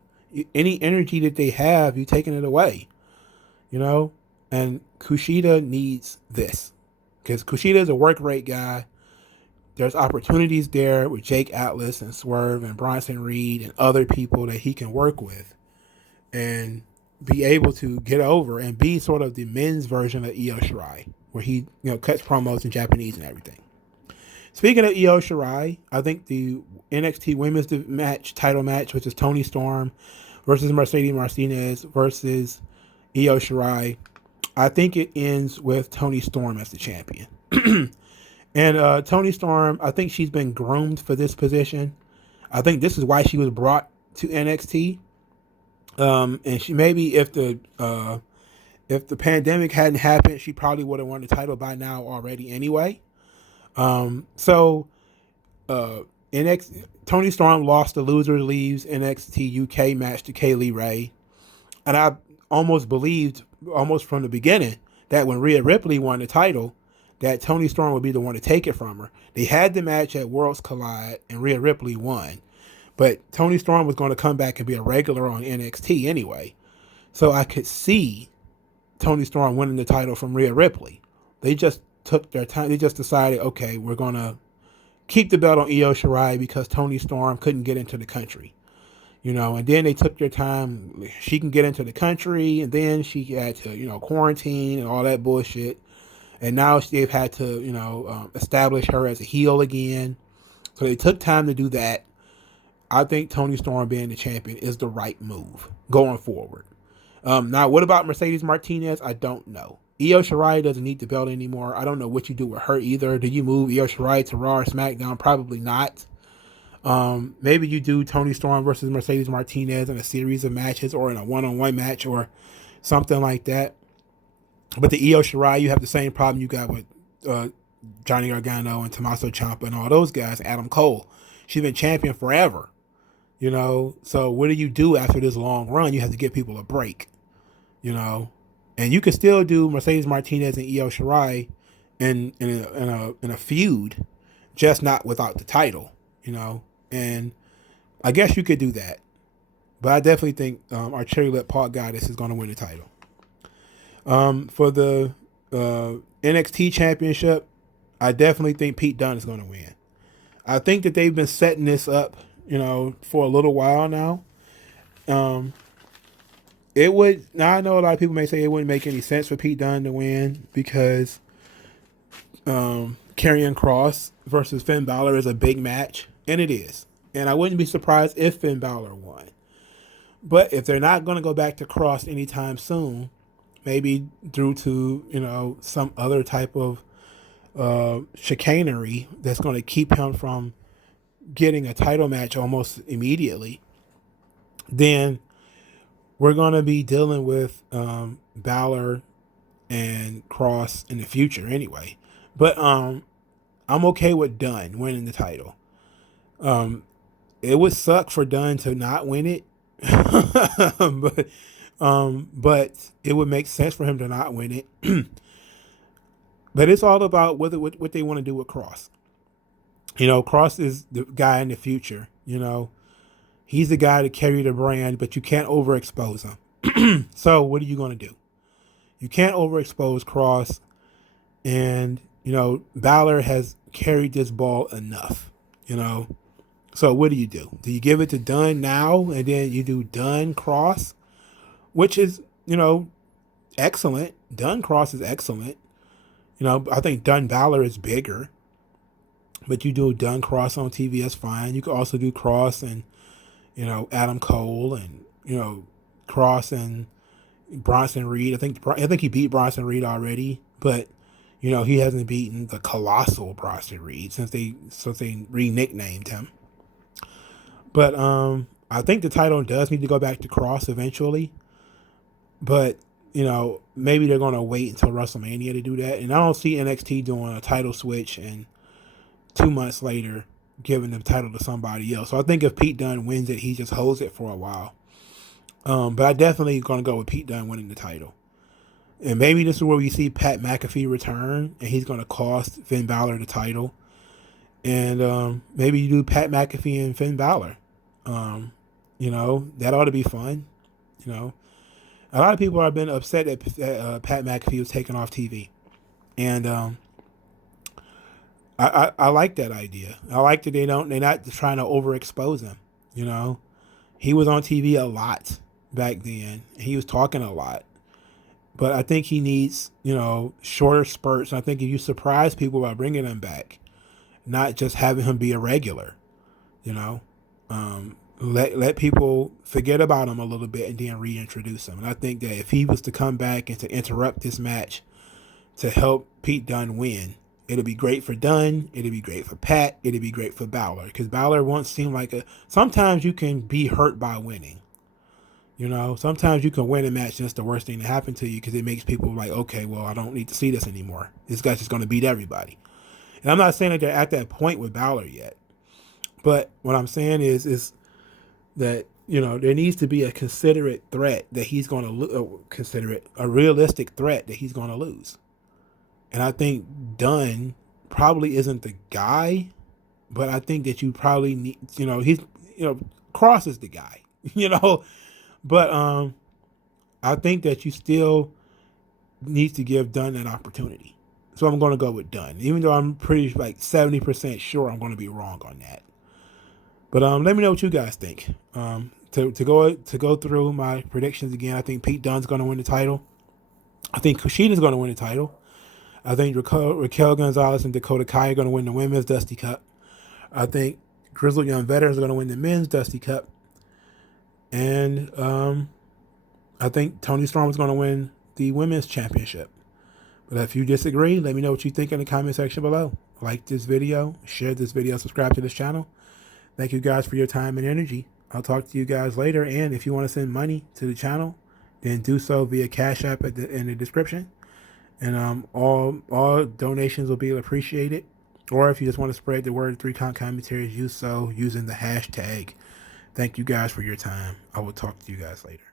Any energy that they have, you're taking it away. And Kushida needs this. Because Kushida is a work rate guy. There's opportunities there with Jake Atlas and Swerve and Bronson Reed and other people that he can work with and be able to get over and be sort of the men's version of Io Shirai, where he cuts promos in Japanese and everything. Speaking of Io Shirai, I think the NXT Women's title match, which is Toni Storm versus Mercedes Martinez versus Io Shirai, I think it ends with Toni Storm as the champion. And Toni Storm, I think she's been groomed for this position. I think this is why she was brought to NXT. And she maybe if the pandemic hadn't happened, she probably would have won the title by now already anyway. So NXT Tony Storm lost the loser leaves NXT UK match to Kaylee Ray, and I almost believed almost from the beginning that when Rhea Ripley won the title, that Tony Storm would be the one to take it from her. They had the match at Worlds Collide, and Rhea Ripley won, but Tony Storm was going to come back and be a regular on NXT anyway. So I could see Tony Storm winning the title from Rhea Ripley. They just took their time. They just decided, okay, we're going to keep the belt on Io Shirai because Tony Storm couldn't get into the country. And then they took their time. She can get into the country, and then she had to, quarantine and all that bullshit. And now they've had to, establish her as a heel again. So they took time to do that. I think Tony Storm being the champion is the right move going forward. Now, what about Mercedes Martinez? I don't know. Io Shirai doesn't need the belt anymore. I don't know what you do with her either. Do you move Io Shirai to Raw or SmackDown? Probably not. Maybe you do Tony Storm versus Mercedes Martinez in a series of matches or in a one-on-one match or something like that. But the Io Shirai, you have the same problem you got with Johnny Gargano and Tommaso Ciampa and all those guys, Adam Cole. She's been champion forever. So what do you do after this long run? You have to give people a break, and you can still do Mercedes Martinez and Io Shirai in a feud, just not without the title, and I guess you could do that, but I definitely think our Cherry Lip Park Goddess is going to win the title. For the NXT Championship, I definitely think Pete Dunne is going to win. I think that they've been setting this up, for a little while now. It would, now I know a lot of people may say it wouldn't make any sense for Pete Dunne to win because Karrion Kross versus Finn Balor is a big match, and it is. And I wouldn't be surprised if Finn Balor won. But if they're not going to go back to Kross anytime soon, maybe due to, some other type of chicanery that's going to keep him from getting a title match almost immediately, then we're going to be dealing with Balor and Kross in the future anyway. But I'm okay with Dunne winning the title. It would suck for Dunne to not win it, but it would make sense for him to not win it. But it's all about what they want to do with Kross. Kross is the guy in the future. He's the guy to carry the brand, but you can't overexpose him. So what are you going to do? You can't overexpose Kross, and Balor has carried this ball enough. So what do? Do you give it to Dunne now, and then you do Dunne Kross, which is excellent. Dunne Kross is excellent. I think Dunne Balor is bigger, but you do Dunne Kross on TV, that's fine. You could also do Kross and Adam Cole and Kross and Bronson Reed. I think he beat Bronson Reed already, but he hasn't beaten the colossal Bronson Reed since they re-nicknamed him. But I think the title does need to go back to Kross eventually, but maybe they're going to wait until WrestleMania to do that. And I don't see NXT doing a title switch and 2 months later giving the title to somebody else. So I think if Pete Dunne wins it, he just holds it for a while. But I definitely going to go with Pete Dunne winning the title. And maybe this is where we see Pat McAfee return, and he's going to cost Finn Balor the title. And maybe you do Pat McAfee and Finn Balor. That ought to be fun. A lot of people have been upset that Pat McAfee was taken off TV. And I like that idea. I like that they're not trying to overexpose him. He was on TV a lot back then. He was talking a lot. But I think he needs, shorter spurts. I think if you surprise people by bringing him back, not just having him be a regular, let people forget about him a little bit and then reintroduce him. And I think that if he was to come back and to interrupt this match to help Pete Dunne win, it'll be great for Dunne. It'll be great for Pat. It'll be great for Balor. Because Balor once seemed like sometimes you can be hurt by winning. You know, sometimes you can win a match and it's the worst thing to happen to you because it makes people like, okay, well, I don't need to see this anymore. This guy's just going to beat everybody. And I'm not saying that they're at that point with Balor yet, but what I'm saying is that, you know, there needs to be a considerate threat that he's going to consider it a realistic threat that he's going to lose. And I think Dunn probably isn't the guy, but I think that you probably need, you know, he's, you know, Cross is the guy, you know, but I think that you still need to give Dunn an opportunity. So I'm going to go with Dunn, even though I'm pretty like 70% sure I'm going to be wrong on that. But let me know what you guys think. To go through my predictions again, I think Pete Dunne's going to win the title. I think Kushida's going to win the title. I think Raquel Gonzalez and Dakota Kai are going to win the women's Dusty Cup. I think Grizzled Young Veterans are going to win the men's Dusty Cup. And I think Tony Storm is going to win the women's championship. But if you disagree, let me know what you think in the comment section below. Like this video, share this video, subscribe to this channel. Thank you guys for your time and energy. I'll talk to you guys later. And if you want to send money to the channel, then do so via Cash App in the description. And all donations will be appreciated. Or if you just want to spread the word 3Con Commentaries, use so using the hashtag. Thank you guys for your time. I will talk to you guys later.